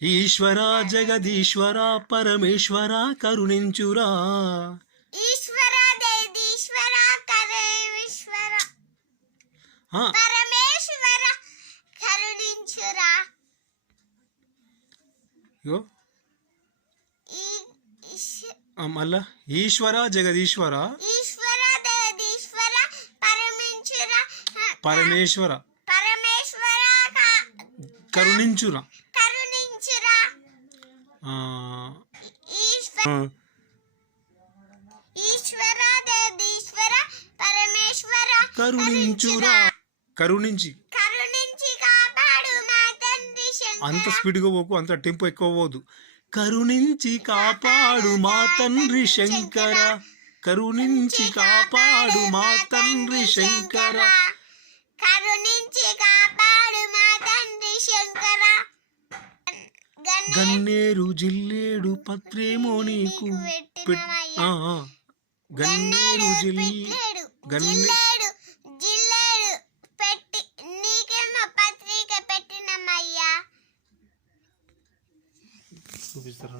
ఈశ్వర జగదీశ్వర పరమేశ్వర కరుణించురా. ఈశ్వర జగదీశ్వర కరుణేశ్వర ఆ, పరమేశ్వర కరుణించురా. ఇగో మళ్ళా ఈశ్వర జగదీశ్వర జగదీశ్వర పరమేశ్వర పరమేశ్వర కరుణించురా. కరుణించురా. ఈశ్వర జగదీశ్వర పరమేశ్వర కరుణించురా. కరుణించి కరుణించి కాపాడు మా తండ్రి అంత స్పీడ్గా పోకు, అంత టెంపో ఎక్కువ పోదు. కరుణించి కాపాడు మా తండ్రి శంకర, కరుణించి కాపాడు మా తండ్రి శంకర, కరుణించి కాపాడు మా తండ్రి శంకర. గన్నేరు జిల్లేడు పత్రేమో నీకు గన్నేరు జిల్లేడు పెట్టి నీకేమో పత్రిక పెట్టినమయ్యా. చూపిస్తారా?